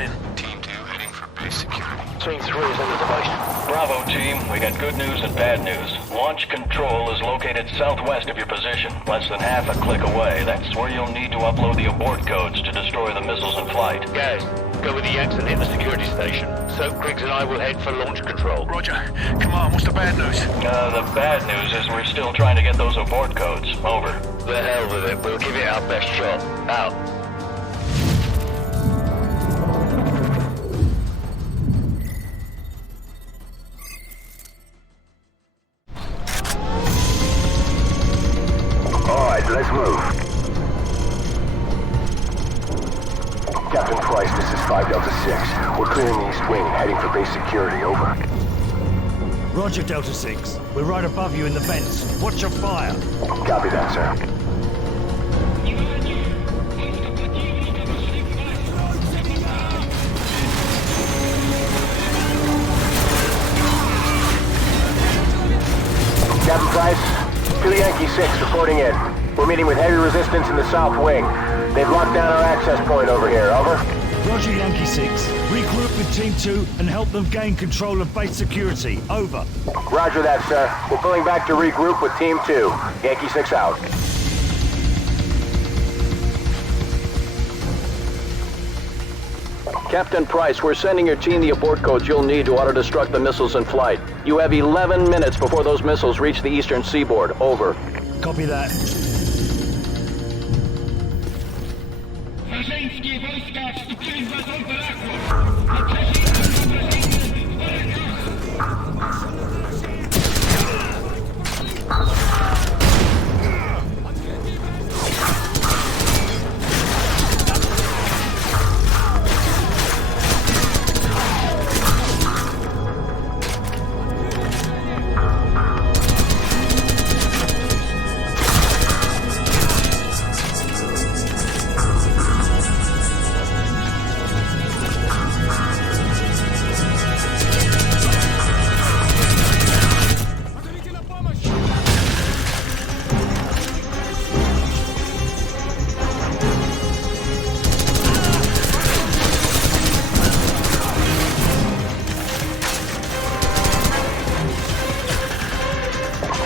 scanning. Team 2 heading for base security. Team 3 is on the device. Bravo team, we got good news and bad news. Launch control is located southwest of your position, less than half a click away. That's where you'll need to upload the abort codes to destroy the missiles in flight. Guys, go with the Yanks and hit the security station. So Griggs and I will head for launch control. Roger. Come on, what's the bad news? The bad news is we're still trying to get those abort codes. Over. The hell with it. We'll give it our best shot. Out. Let's move. Captain Price, this is 5 Delta 6. We're clearing the east wing, heading for base security. Over. Roger, Delta 6. We're right above you in the vents. Watch your fire. Copy that, sir. Captain Price, to the Yankee 6, reporting in. We're meeting with heavy resistance in the south wing. They've locked down our access point over here. Over. Roger, Yankee 6. Regroup with Team 2 and help them gain control of base security. Over. Roger that, sir. We're pulling back to regroup with Team 2. Yankee 6 out. Captain Price, we're sending your team the abort codes you'll need to auto-destruct the missiles in flight. You have 11 minutes before those missiles reach the eastern seaboard. Over. Copy that.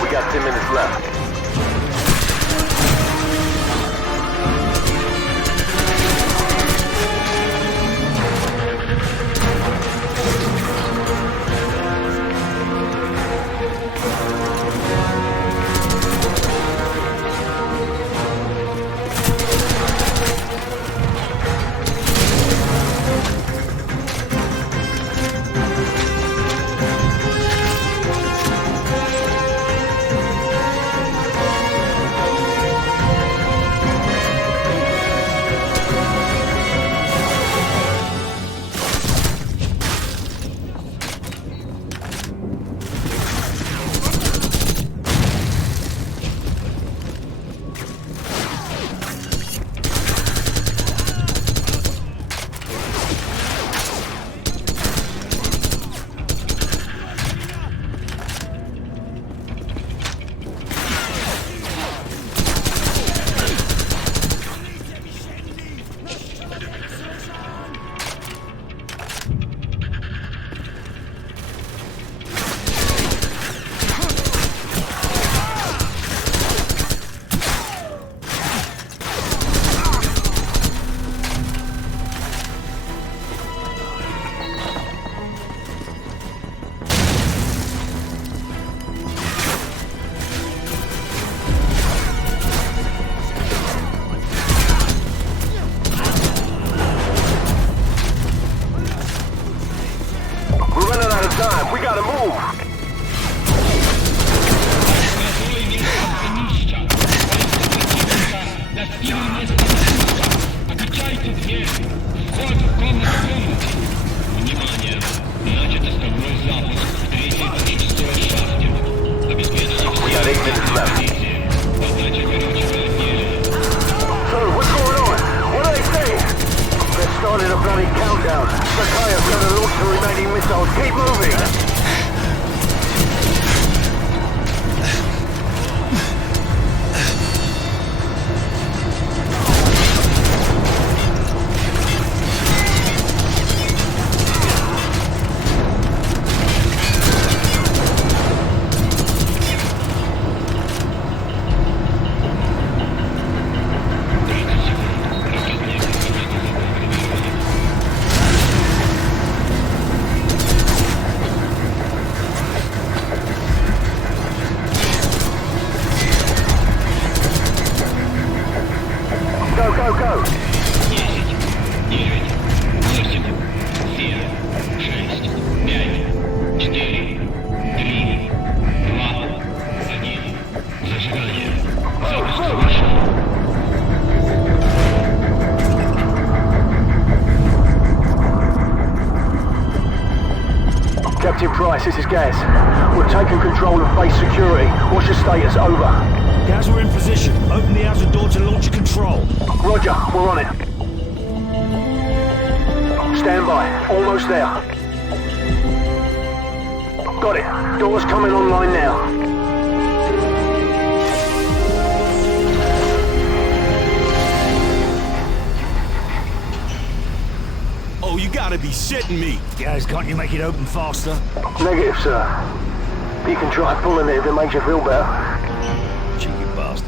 We got 10 minutes left. We gotta move! We got 8 minutes left. Sir, what's going on? What are they saying? They started a bloody countdown. Zakhaev's gonna launch the remaining missiles. Keep moving! Captain Price, this is Gaz. We're taking control of base security. What's your status? Over. Gaz, we're in position. Open the outer door to launch control. Roger, we're on it. Stand by. Almost there. Got it. Door's coming online now. Oh, you gotta be shitting me. Gaz, can't you make it open faster? Negative, sir. You can try pulling it if it makes you feel better. Cheeky bastard.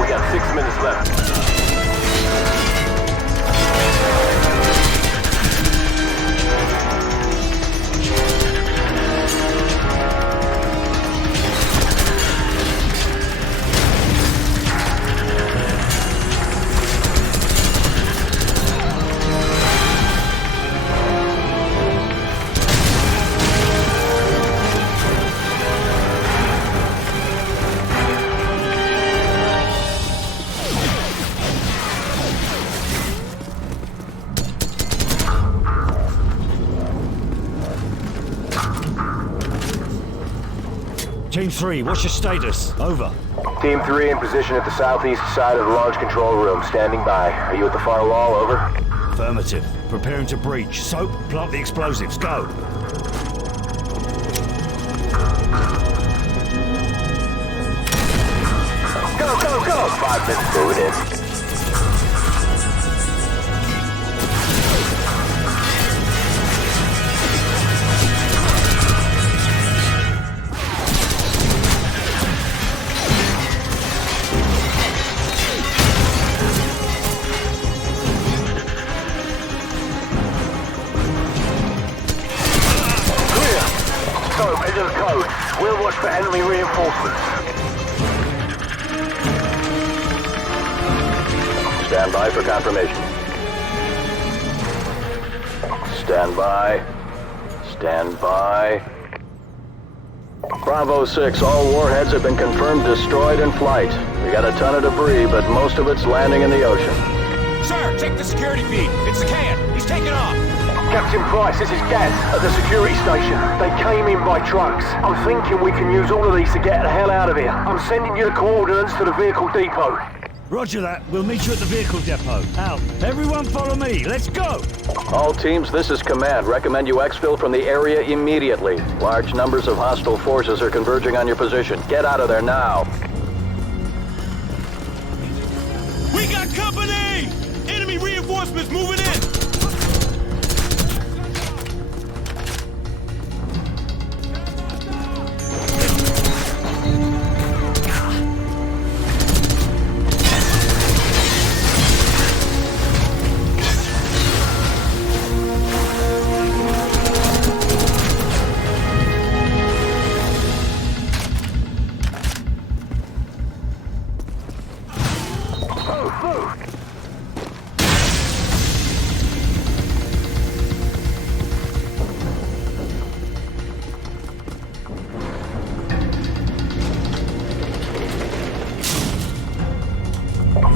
We got 6 minutes left. Team 3, what's your status? Over. Team 3 in position at the southeast side of the launch control room. Standing by. Are you at the far wall? Over. Affirmative. Preparing to breach. Soap, plant the explosives. Go. Go, go, go! 5 minutes. Move it in. Into the code. We'll watch for enemy reinforcements. Stand by for confirmation. Stand by. Stand by. Bravo 6, all warheads have been confirmed destroyed in flight. We got a ton of debris, but most of it's landing in the ocean. Sir, check the security feed. It's the can. He's taking off. Captain Price, this is Gaz at the security station. They came in by trucks. I'm thinking we can use all of these to get the hell out of here. I'm sending you the coordinates to the vehicle depot. Roger that. We'll meet you at the vehicle depot. Out. Everyone follow me. Let's go. All teams, this is command. Recommend you exfil from the area immediately. Large numbers of hostile forces are converging on your position. Get out of there now. We got company! Enemy reinforcements moving in!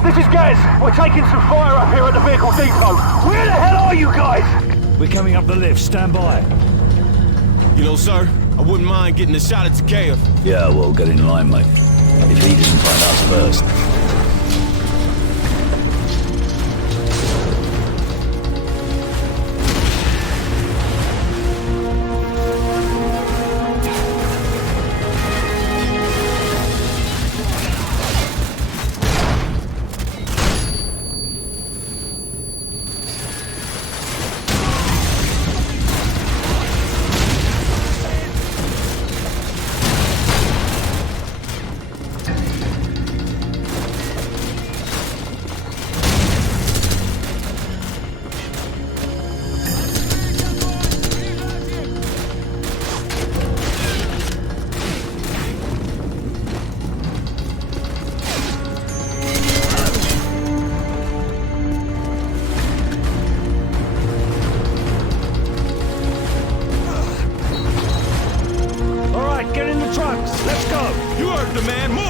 This is Gaz. We're taking some fire up here at the vehicle depot. Where the hell are you guys? We're coming up the lift. Stand by. You know, sir, I wouldn't mind getting a shot at Takeo. Yeah, well, get in line, mate. If he doesn't find us first. Get in the trucks! Let's go! You heard the man. Move!